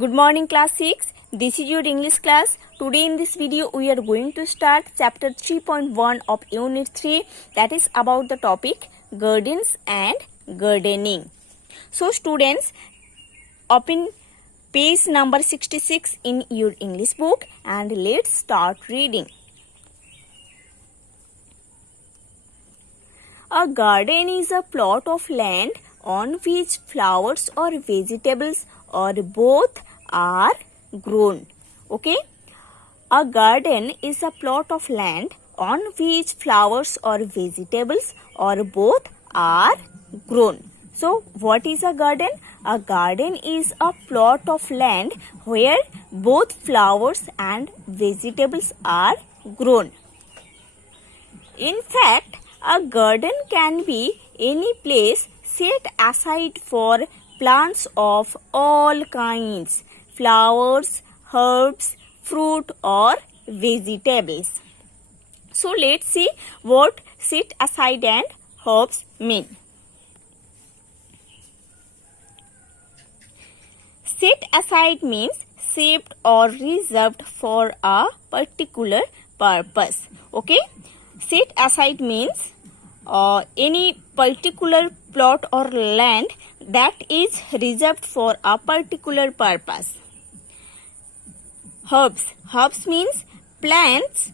Good morning class 6. This is your English class. Today in this video we are going to start chapter 3.1 of unit 3, that is about the topic gardens and gardening. So students, open page number 66 in your English book and let's start reading. A garden is a plot of land on which flowers or vegetables or both are grown. Okay? A garden is a plot of land on which flowers or vegetables or both are grown. So, what is a garden? A garden is a plot of land where both flowers and vegetables are grown. In fact, a garden can be any place set aside for plants of all kinds, flowers, herbs, fruit or vegetables. So let's see what set aside and herbs mean. Set aside means saved or reserved for a particular purpose. Okay? Set aside means any particular plot or land that is reserved for a particular purpose. Herbs. Herbs means plants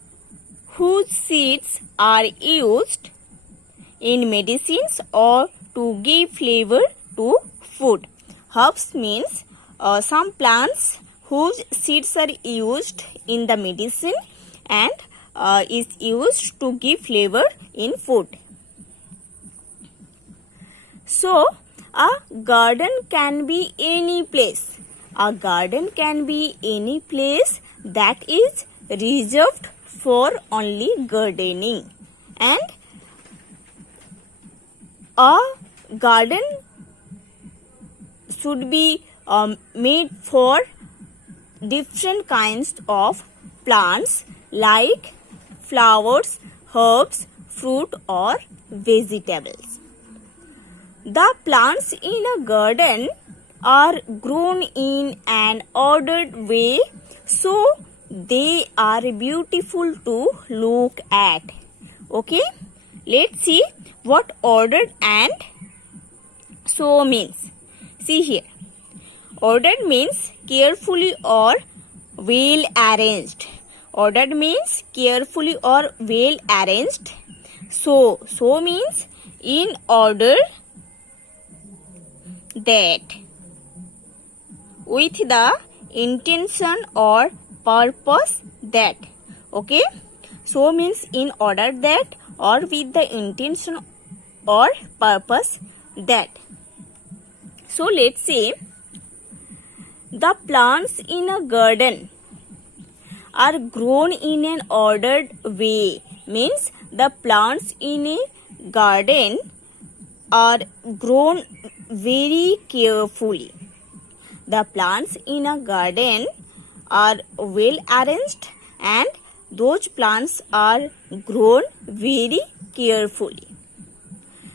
whose seeds are used in medicines or to give flavor to food. Herbs means some plants whose seeds are used in the medicine and is used to give flavor in food. So, a garden can be any place. A garden can be any place that is reserved for only gardening. And a garden should be made for different kinds of plants like flowers, herbs, fruit or vegetables. The plants in a garden are grown in an ordered way, so they are beautiful to look at. Okay, let's see what ordered and so means. See here, ordered means carefully or well arranged. Ordered means carefully or well arranged. So means in order that, with the intention or purpose that. Okay, so means in order that or with the intention or purpose that. So let's say the plants in a garden are grown in an ordered way, means the plants in a garden are grown very carefully. The plants in a garden are well arranged and those plants are grown very carefully.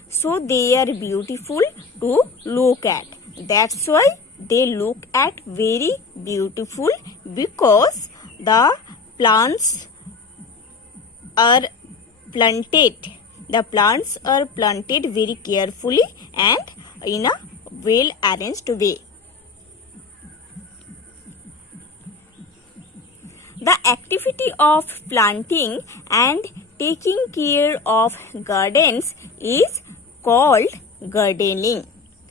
So they are beautiful to look at. That's why they look at very beautiful, because the plants are planted. The plants are planted very carefully and in a well arranged way. The activity of planting and taking care of gardens is called gardening.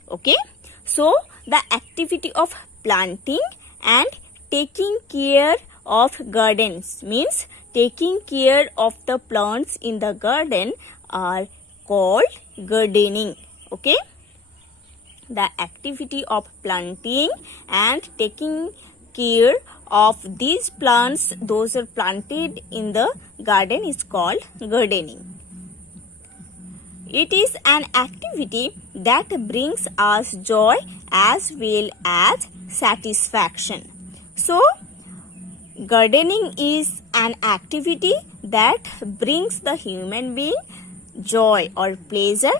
Okay, so the activity of planting and taking care of gardens means taking care of the plants in the garden are called gardening. Okay, the activity of planting and taking care of these plants, those are planted in the garden, is called gardening. It is an activity that brings us joy as well as satisfaction. So, gardening is an activity that brings the human being joy or pleasure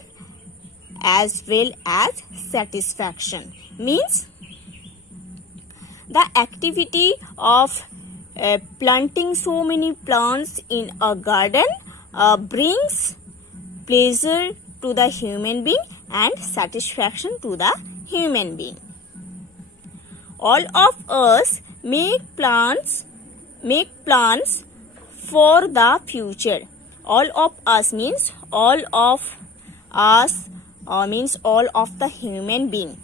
as well as satisfaction. Means The activity of planting so many plants in a garden brings pleasure to the human being and satisfaction to the human being. All of us make plans for the future. All of us means all of us means all of the human being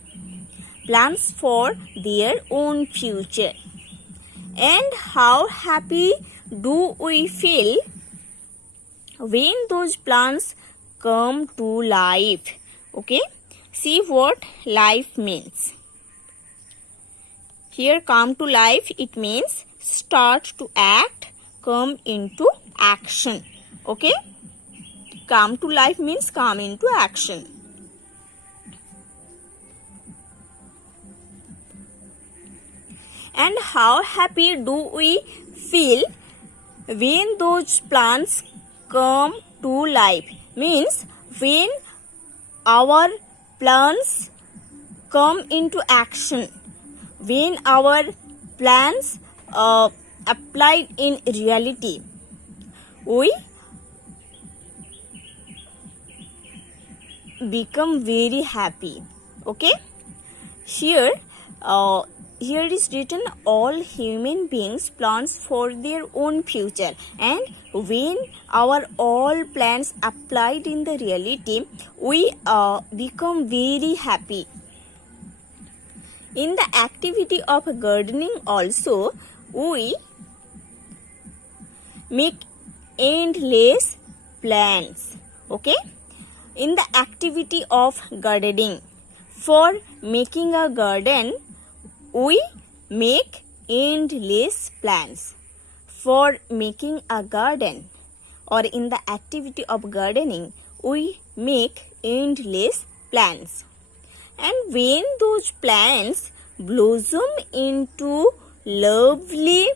plans for their own future. And how happy do we feel when those plans come to life? Okay, see what life means. Here, come to life, it means start to act, come into action. Okay, come to life means come into action. And how happy do we feel when those plans come to life? Means when our plans come into action, when our plans applied in reality, we become very happy. Okay, here is written all human beings plans for their own future, and when our all plans applied in the reality, we become very happy. In the activity of gardening also, we make endless plans. Okay, in the activity of gardening, for making a garden, we make endless plans. For making a garden, or in the activity of gardening, we make endless plans. And when those plants blossom into lovely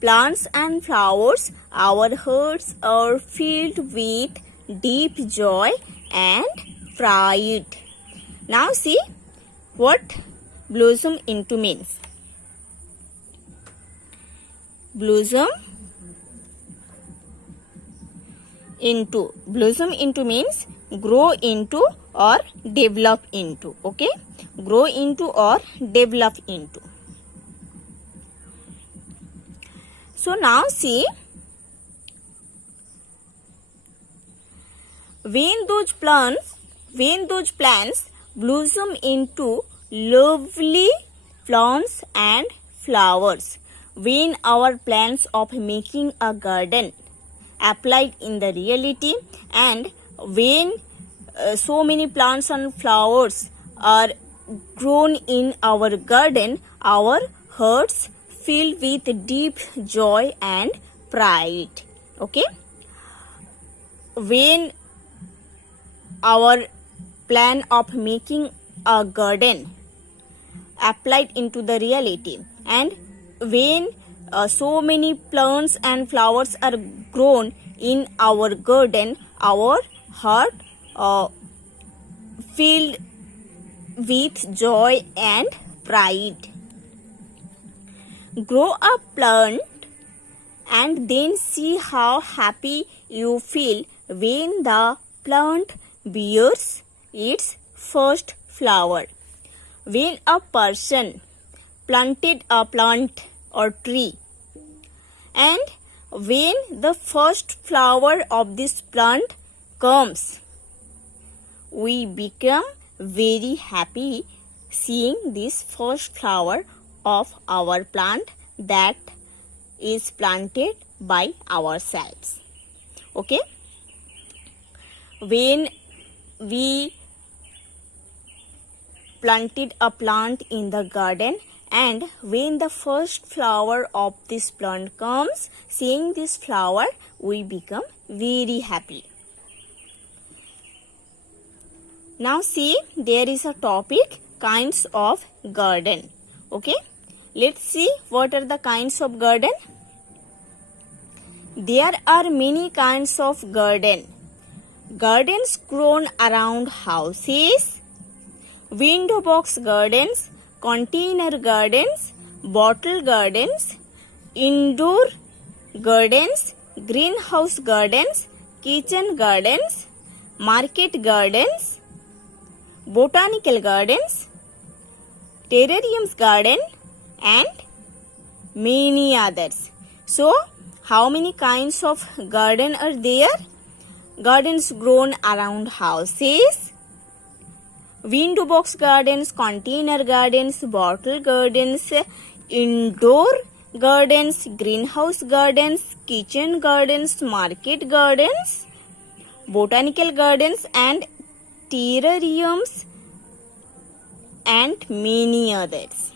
plants and flowers, our hearts are filled with deep joy and pride. Now see what blossom into means. Blossom into means grow into or develop into. Okay, grow into or develop into. So now see, when those plants blossom into lovely plants and flowers, when our plans of making a garden applied in the reality, and when so many plants and flowers are grown in our garden, our hearts fill with deep joy and pride. Okay, when our plan of making a garden applied into the reality, and when so many plants and flowers are grown in our garden, our heart filled with joy and pride. Grow a plant and then see how happy you feel when the plant bears its first flower. When a person planted a plant or tree, and when the first flower of this plant comes, we become very happy seeing this first flower of our plant that is planted by ourselves. Okay, when we planted a plant in the garden, and when the first flower of this plant comes, seeing this flower, we become very happy. Now see, there is a topic, kinds of garden. Okay, let's see what are the kinds of garden. There are many kinds of garden. Gardens grown around houses, window box gardens, container gardens, bottle gardens, indoor gardens, greenhouse gardens, kitchen gardens, market gardens, botanical gardens, terrariums garden, and many others. So, how many kinds of garden are there? Gardens grown around houses, window box gardens, container gardens, bottle gardens, indoor gardens, greenhouse gardens, kitchen gardens, market gardens, botanical gardens, and terrariums, and many others.